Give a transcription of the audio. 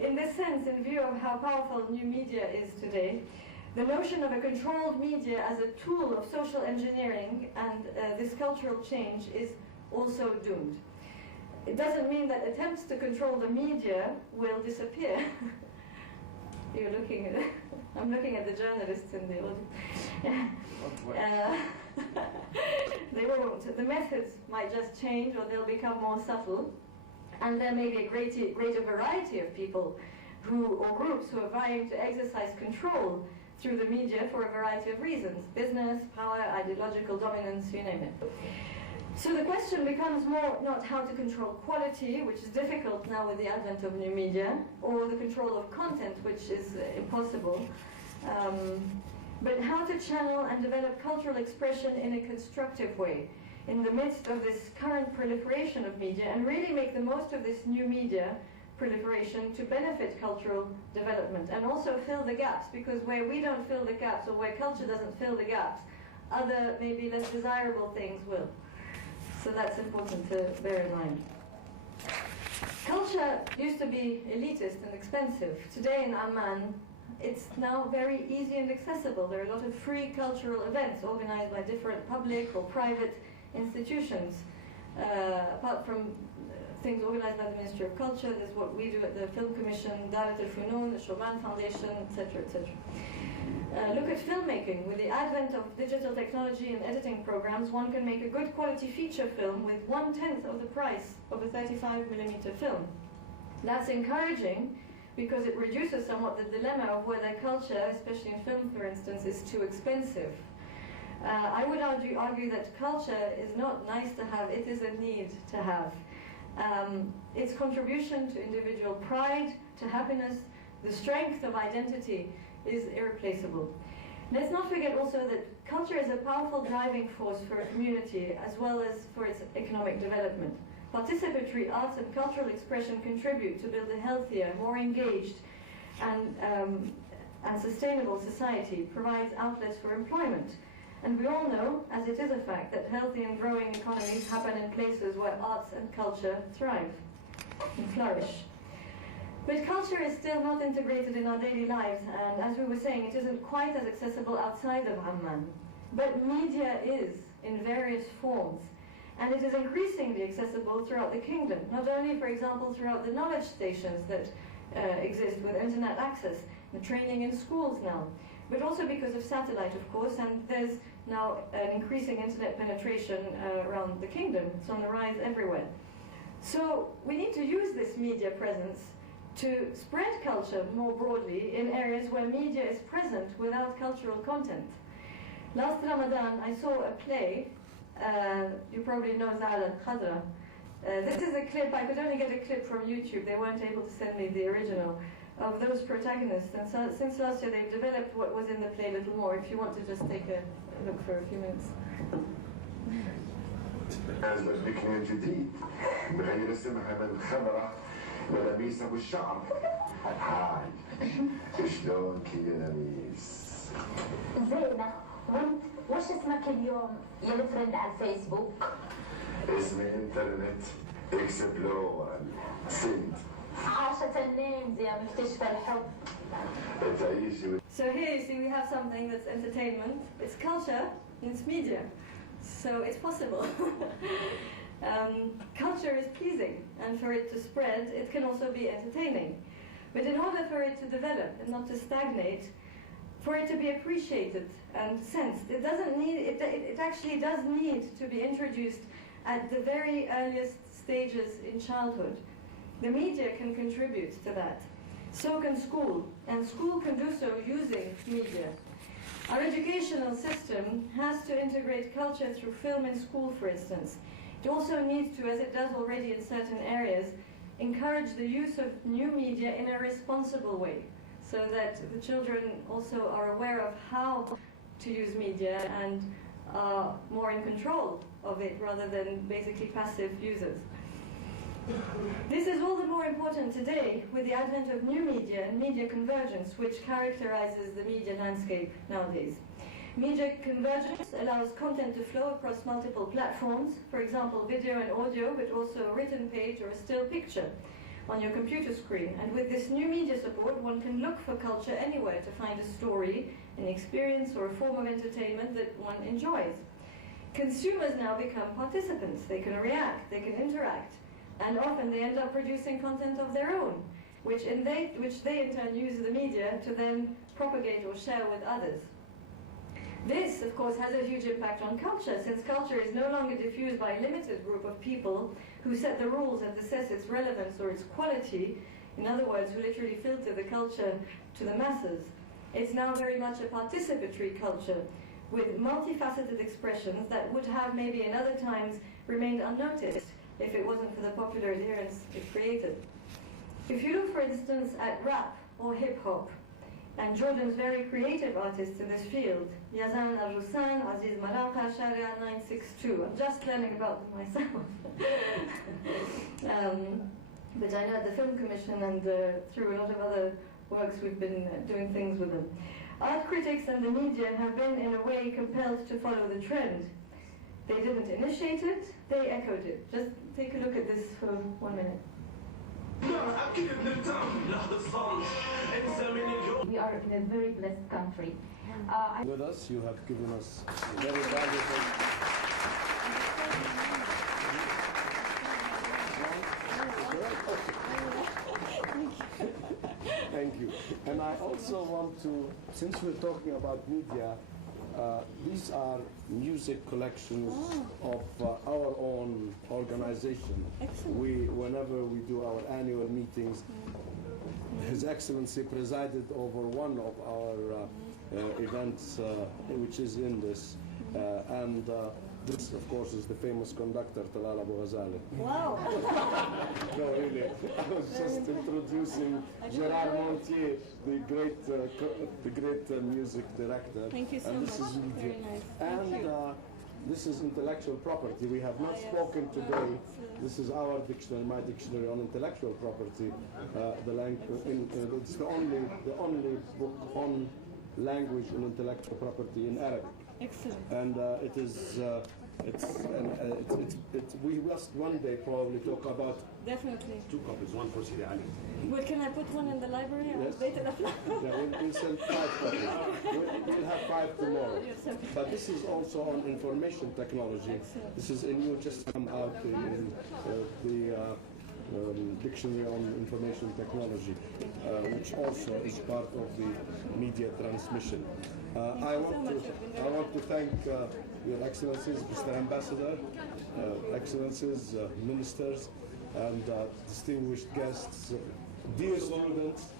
In this sense, in view of how powerful new media is today, the notion of a controlled media as a tool of social engineering and this cultural change is also doomed. It doesn't mean that attempts to control the media will disappear. You're looking at it. I'm looking at the journalists in the audience. They won't. The methods might just change, or they'll become more subtle. And there may be a greater variety of people or groups who are vying to exercise control through the media for a variety of reasons: business, power, ideological dominance, you name it. So the question becomes more not how to control quality, which is difficult now with the advent of new media, or the control of content, which is impossible, but how to channel and develop cultural expression in a constructive way in the midst of this current proliferation of media, and really make the most of this new media proliferation to benefit cultural development and also fill the gaps, because where we don't fill the gaps, or where culture doesn't fill the gaps, other maybe less desirable things will. So that's important to bear in mind. Culture used to be elitist and expensive. Today in Amman, it's now very easy and accessible. There are a lot of free cultural events organized by different public or private institutions. Apart from things organized by the Ministry of Culture, there's what we do at the Film Commission, Darat al-Funun, the Shoman Foundation, etc., etc. Look at filmmaking. With the advent of digital technology and editing programs, one can make a good quality feature film with 1/10 of the price of a 35mm film. That's encouraging because it reduces somewhat the dilemma of whether culture, especially in film for instance, is too expensive. I would argue that culture is not nice to have, it is a need to have. Its contribution to individual pride, to happiness, the strength of identity is irreplaceable. Let's not forget also that culture is a powerful driving force for a community as well as for its economic development. Participatory arts and cultural expression contribute to build a healthier, more engaged and sustainable society, provides outlets for employment. And we all know, as it is a fact, that healthy and growing economies happen in places where arts and culture thrive and flourish. But culture is still not integrated in our daily lives, and as we were saying, it isn't quite as accessible outside of Amman. But media is, in various forms, and it is increasingly accessible throughout the kingdom, not only, for example, throughout the knowledge stations that exist with internet access, the training in schools now, but also because of satellite, of course, and there's now an increasing internet penetration around the kingdom. It's on the rise everywhere. So we need to use this media presence to spread culture more broadly in areas where media is present without cultural content. Last Ramadan, I saw a play, you probably know Talal. This is a clip, I could only get a clip from YouTube, they weren't able to send me the original, of those protagonists. And so since last year they've developed what was in the play a little more, if you want to just take a look for a few minutes. لازم بكني جديد بغير اسمها من خمرة ولميس ابو الشعر. هاي شلونك يا لميس؟ زينة. وانت وش اسمك اليوم يا الفريند على الفيسبوك؟ اسمي انترنت اكسبلور سنت. عاشة النيمز يا مكتشف الحب. So here you see we have something that's entertainment, it's culture, and it's media. So it's possible. Culture is pleasing, and for it to spread, it can also be entertaining. But in order for it to develop and not to stagnate, for it to be appreciated and sensed, it actually does need to be introduced at the very earliest stages in childhood. The media can contribute to that. So can school, and school can do so using media. Our educational system has to integrate culture through film in school, for instance. It also needs to, as it does already in certain areas, encourage the use of new media in a responsible way, so that the children also are aware of how to use media and are more in control of it rather than basically passive users. This is all the more important today with the advent of new media and media convergence, which characterizes the media landscape nowadays. Media convergence allows content to flow across multiple platforms, for example video and audio, but also a written page or a still picture, on your computer screen. And with this new media support, one can look for culture anywhere to find a story, an experience, or a form of entertainment that one enjoys. Consumers now become participants. They can react, they can interact, and often they end up producing content of their own, which they in turn use the media to then propagate or share with others. This, of course, has a huge impact on culture, since culture is no longer diffused by a limited group of people who set the rules and assess its relevance or its quality, in other words, who literally filter the culture to the masses. It's now very much a participatory culture, with multifaceted expressions that would have maybe in other times remained unnoticed if it wasn't for the popular adherence it created. If you look, for instance, at rap or hip-hop, and Jordan's very creative artists in this field, Yazan Al-Russan, Aziz Malaka, Sharia 962. I'm just learning about them myself. But I know at the Film Commission and through a lot of other works we've been doing things with them. Art critics and the media have been, in a way, compelled to follow the trend. They didn't initiate it, they echoed it. Just take a look at this for 1 minute. We are in a very blessed country. With us, you have given us very valuable. Thank you. And I also want to, since we're talking about media, these are music collections of our own organization. Whenever we do our annual meetings, His Excellency presided over one of our events, which is in this. And this, of course, is the famous conductor, Talal Abu-Ghazaleh. Wow! No, really. I was just introducing Gerard Montier, the great music director. Thank you so and this much. Is media. Very nice. And this is intellectual property. We have not spoken today. This is our dictionary, my dictionary on intellectual property. It's the only book on language and intellectual property in Arabic. Excellent. And we must one day probably talk about Definitely. 2 copies, one for Sidi Ali. Well, can I put one in the library? Yes. Yeah, we'll send 5 copies. We'll have 5 tomorrow. But this is also on information technology. Excellent. This is a new just come out in the Dictionary on Information Technology, which also is part of the media transmission. I want to thank Your Excellencies, Mr. Ambassador, Excellencies, Ministers, and distinguished guests, dear students.